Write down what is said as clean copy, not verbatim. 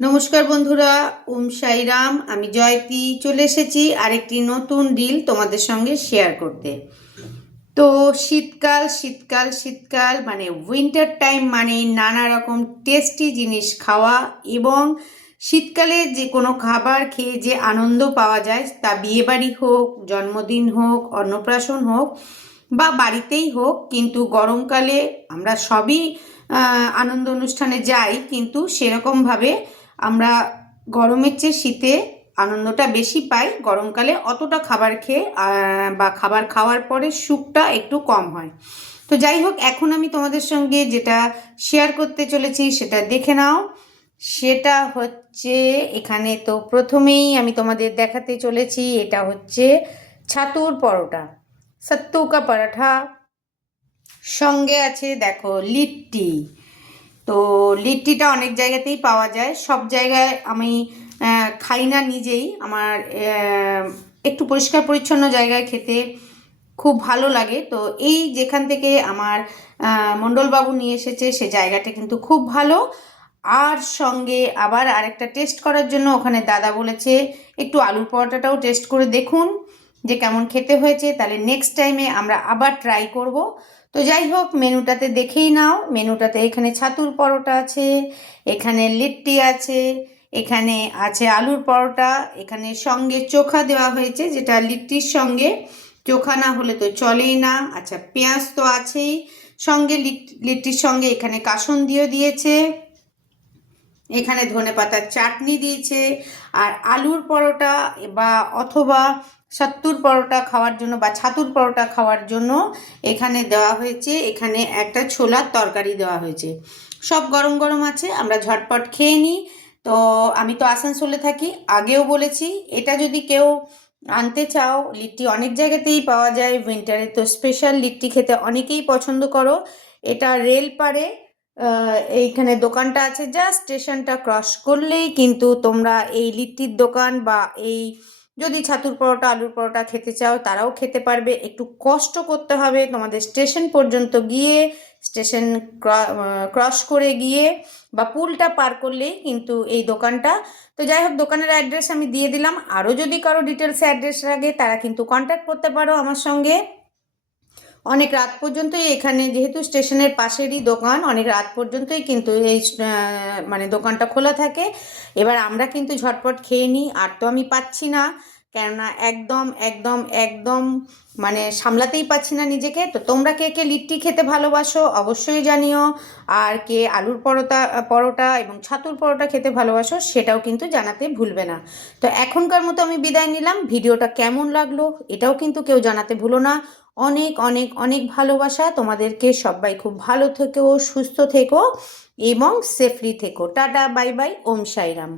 নমস্কার বন্ধুরা, ওম সাইরাম। আমি জয়তি চলে এসেছি আরেকটি নতুন রিল তোমাদের সঙ্গে শেয়ার করতে। তো শীতকাল শীতকাল শীতকাল মানে উইন্টার টাইম মানে নানা রকম টেস্টি জিনিস খাওয়া এবং শীতকালে যে কোনো খাবার খেয়ে যে আনন্দ পাওয়া যায়, তা বিয়েবাড়ি হোক, জন্মদিন হোক, অন্নপ্রাশন হোক বা বাড়িতেই হোক, কিন্তু গরমকালে আমরা সবই আনন্দ অনুষ্ঠানে যাই, কিন্তু সেরকমভাবে আমরা গরমের চেয়ে শীতে আনন্দটা বেশি পাই। গরমকালে অতটা খাবার খেয়ে বা খাবার খাওয়ার পরে সুখটা একটু কম হয়। তো যাই হোক, এখন আমি তোমাদের সঙ্গে যেটা শেয়ার করতে চলেছি সেটা দেখে নাও। সেটা হচ্ছে, এখানে তো প্রথমেই আমি তোমাদের দেখাতে চলেছি, এটা হচ্ছে ছাতুর পরোটা, সত্তু কা পরাঠা। সঙ্গে আছে দেখো লিট্টি। তো লিট্টিটা অনেক জায়গাতেই পাওয়া যায়, সব জায়গায় আমি খাই না নিজেই। আমার একটু পরিষ্কার পরিচ্ছন্ন জায়গায় খেতে খুব ভালো লাগে। তো এই যেখান থেকে আমার মণ্ডলবাবু নিয়ে এসেছে, সে জায়গাটা কিন্তু খুব ভালো। আর সঙ্গে আবার আরেকটা টেস্ট করার জন্য ওখানে দাদা বলেছে একটু আলুর পরোটাটাও টেস্ট করে দেখুন যে কেমন খেতে হয়েছে, তাহলে নেক্সট টাইমে আমরা আবার ট্রাই করব। তো যাই হোক, মেনুটাতে দেখেই নাও। মেনুটাতে এখানে ছাতুর পরোটা আছে, এখানে লিট্টি আছে, এখানে আছে আলুর পরোটা, এখানে সঙ্গে চোখা দেওয়া হয়েছে, যেটা লিট্টির সঙ্গে চোখা না হলে তো চলেই না। আচ্ছা, পেঁয়াজ তো আছেই সঙ্গে, লিট্টির সঙ্গে এখানে কাসুন্দিও দিয়েছে, এখানে ধনেপাতার চাটনি দিয়েছে। আর আলুর পরোটা বা অথবা সাত্তুর পরোটা খাওয়ার জন্য বা ছাতুর পরোটা খাওয়ার জন্য এখানে দেওয়া হয়েছে, এখানে একটা ছোলার তরকারি দেওয়া হয়েছে। সব গরম গরম আছে, আমরা ঝটপট খেয়ে নিই। তো আমি তো আসানসোলে থাকি, আগেও বলেছি, এটা যদি কেউ আনতে চাও, লিট্টি অনেক জায়গাতেই পাওয়া যায়। উইন্টারে তো স্পেশাল লিট্টি খেতে অনেকেই পছন্দ করো। এটা রেল পারে এইখানে দোকানটা আছে, জাস্ট স্টেশনটা ক্রস করলেই কিন্তু তোমরা এই লিট্টির দোকান বা এই যদি ছাতুর পরোটা আলুর পরোটা খেতে চাও তারাও খেতে পারবে। একটু কষ্ট করতে হবে তোমাদের স্টেশন পর্যন্ত গিয়ে, স্টেশন ক্রস করে গিয়ে বা পুলটা পার করলেই কিন্তু এই দোকানটা। তো যাই হোক, দোকানের অ্যাড্রেস আমি দিয়ে দিলাম। আরও যদি কারো ডিটেলসে অ্যাড্রেস লাগে তারা কিন্তু কন্ট্যাক্ট করতে পারো আমার সঙ্গে। অনেক রাত পর্যন্তই এখানে, যেহেতু স্টেশনের পাশেরই দোকান, অনেক রাত পর্যন্তই কিন্তু এই মানে দোকানটা খোলা থাকে। এবার আমরা কিন্তু ঝটপট খেয়ে নিই, আর তো আমি পাচ্ছি না, কেননা একদম একদম একদম মানে সামলাতেই পাচ্ছি না নিজেকে। তো তোমরা কে কে লিট্টি খেতে ভালোবাসো অবশ্যই জানিও, আর কে আলুর পরোটা পরোটা এবং ছাতুর পরোটা খেতে ভালোবাসো সেটাও কিন্তু জানাতে ভুলবে না। তো এখনকার মতো আমি বিদায় নিলাম। ভিডিওটা কেমন লাগলো এটাও কিন্তু কেউ জানাতে ভুলো না। অনেক অনেক অনেক ভালোবাসা তোমাদেরকে। সবাই খুব ভালো থেকো, সুস্থ থেকো এবং সেফলি থেকো। টাটা, বাই বাই, ওম সাইরাম।